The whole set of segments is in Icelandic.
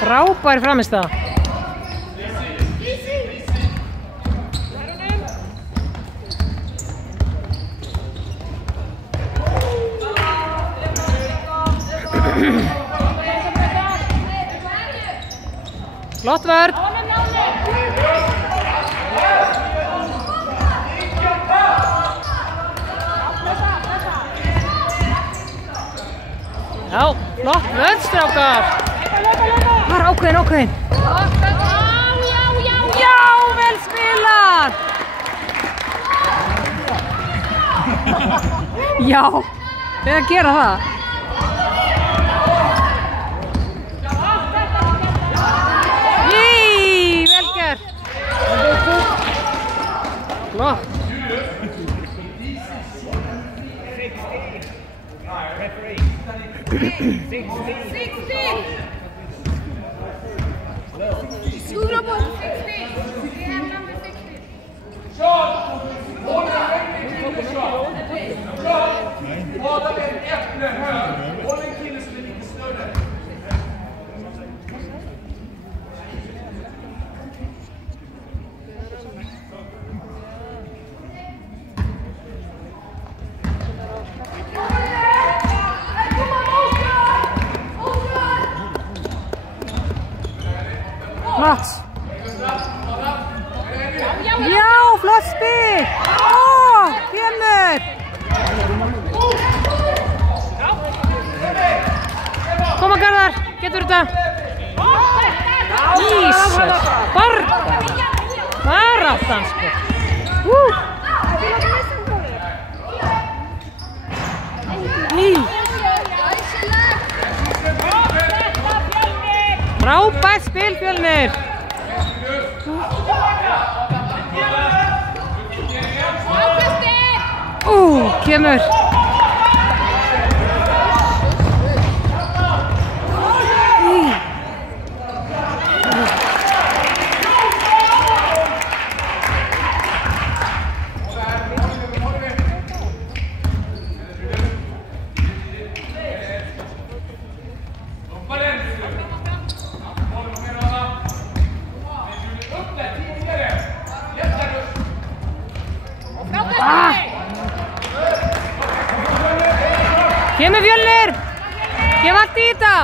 Frábær frammistaða. Flott vörn. Já, flott vörn, strákar. Var ákveðin. Já, vel spilað. Já, við að gera það. Vel gert. Flott. Flott. Já, flott spil. Kemur. Koma Garðar, getur þetta. Ísar, barða. Baráttan sko. Frábært spil, Fjölnir. Kemur. Kemur Fjölnir. Gef allt í þetta.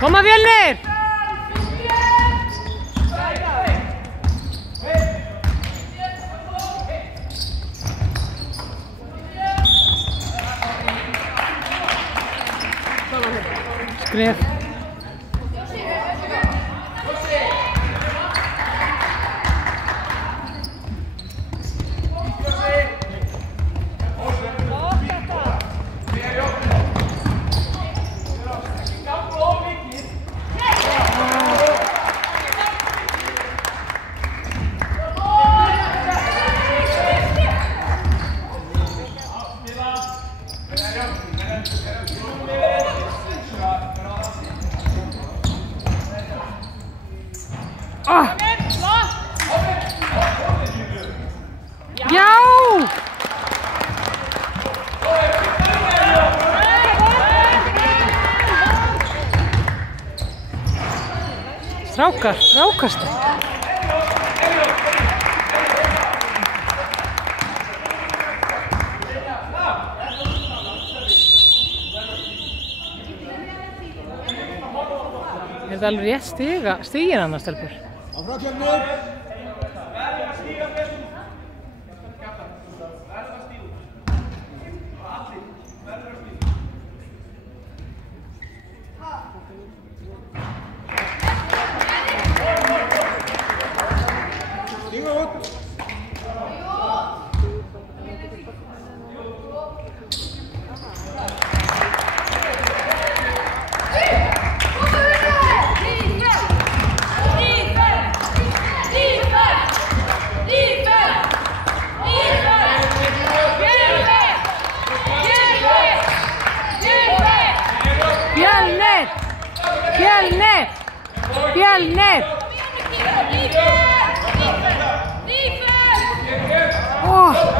Koma Fjölnir! Skref. Já! Strákar, rákastu. Er þetta alveg rétt stigin annars, stelpur? Fjölnir! Åh!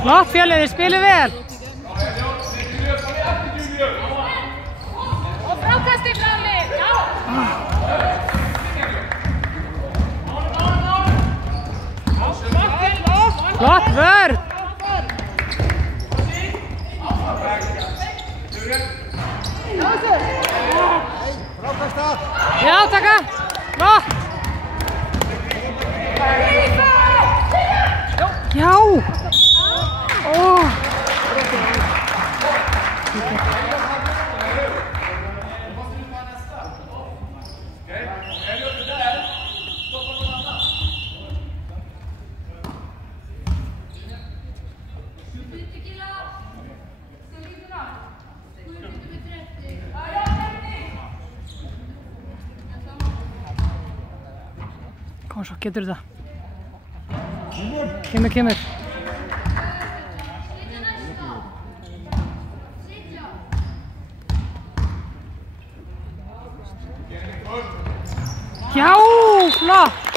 Flott Fjölnir, þið spilið vel! Og frákasti Fjölnir! Já! Flott vörn! Já, takka! Flott! Já! Åh! Kom svo, getur þetta. Kemur. Já, flott!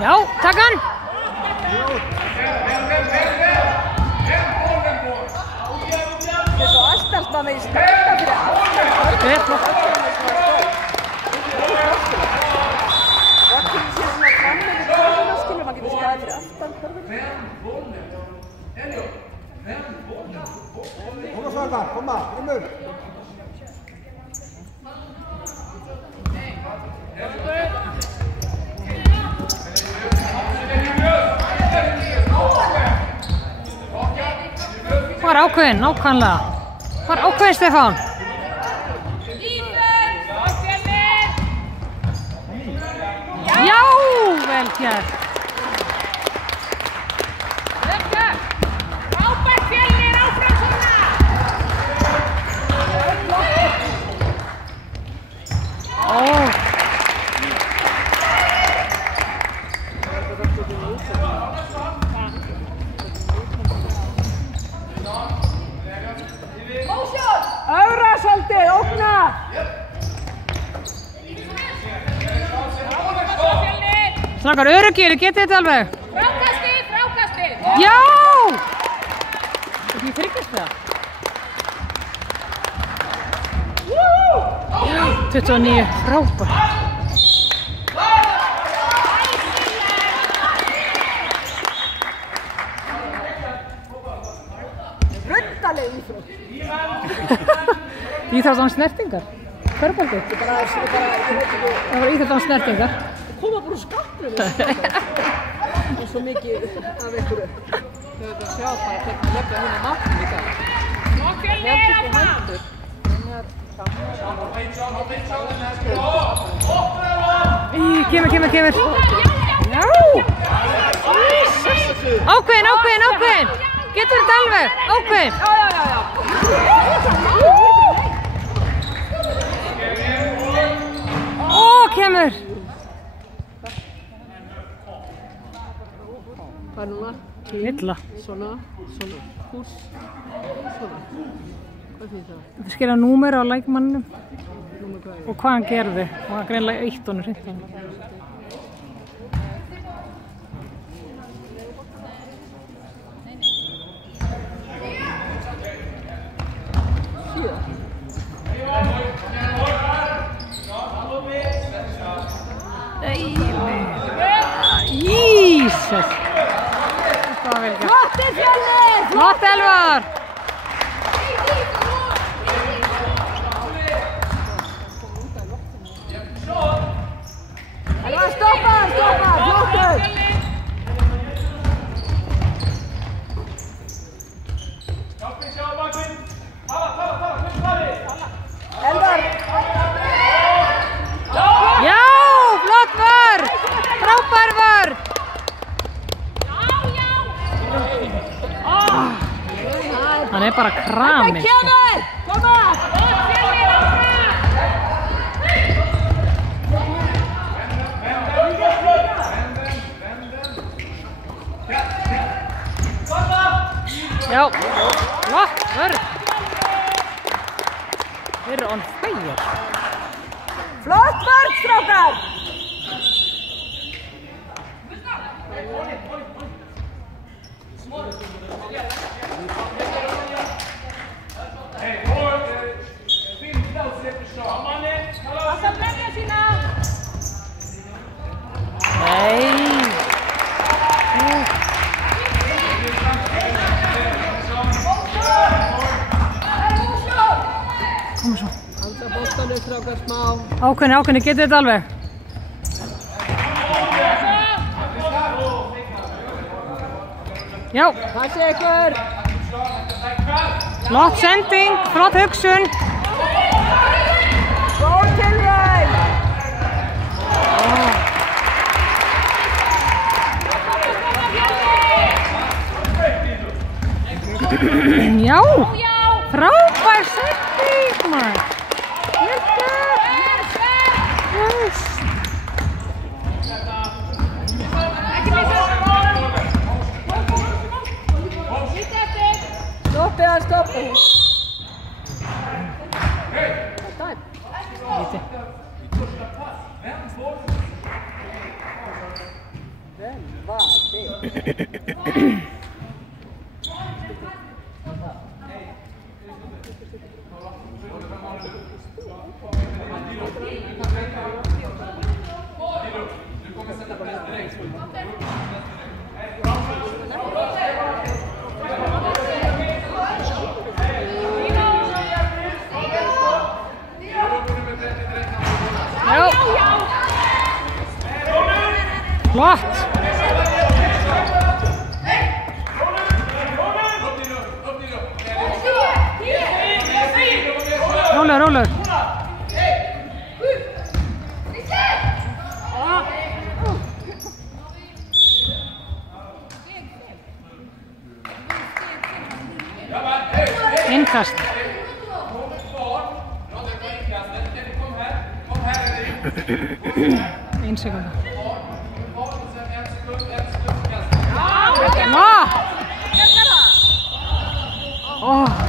Já, takk hann! Det är så alltid man är starta för det. Det är flott. Vad kan se som att framme vid kurvorna skulle man kunna skada för aftan. Kom Svalda, komma, in nu! Var ákveðin, nákvæmlega. Var ákveðin, Stefán. Já, vel gert. Frábært Fjölnir, áfram svona! Ó. Öfra svolítið, ógna! Snakkar öruggir, getið þetta alveg. Frákasti! Já! Þetta er þryggjast það. Já, 29, frábært. Röndaleg íþrótt. Íþróttan snertingar. Hverfaldi. Það var íþróttan snertingar. Koma bara úr skapnum. Það er svo mikið af einhverju. Þau veit að sjá bara hvernig lögða hún matn í dag. Og Fjölnir áfram! Kemur. Já! Ákveðin. Getur þetta alveg? Ákveðin. Ó, kemur. Hvað er núna? Illa. Svona. Kúrs. Svona. Hvað þýðir það? Þetta skilja númer á leikmanninum Númer hvað er? og hvað hann gerði. Og hann greinlega eitt honum hreint. Blessuð. Það var vel gert. Flottir Fjölnir! Flott Elvar! Elvar, stoppa, flottur! Elvar! Já, flott vörn! Frábær vörn! Hann er bara kraminn. Kemur! Koma! Já, flott vörn. Þeir eru on fire. Flott vörn, strákar! Passa brenja sína. Nei. Koma svo. Halda boltanum, strákar, smá. Ákveðni, getur þetta alveg. Já, Passi ykkur! flott sending, flott hugsun. Góð tilraun! Já, frábær sending, maður. Vel gert. Yes. Stoppi hann, stoppi! Það er Víti. vel valið. Já. Flott. Rólegur. Innkast. Ein sekunda. Ó!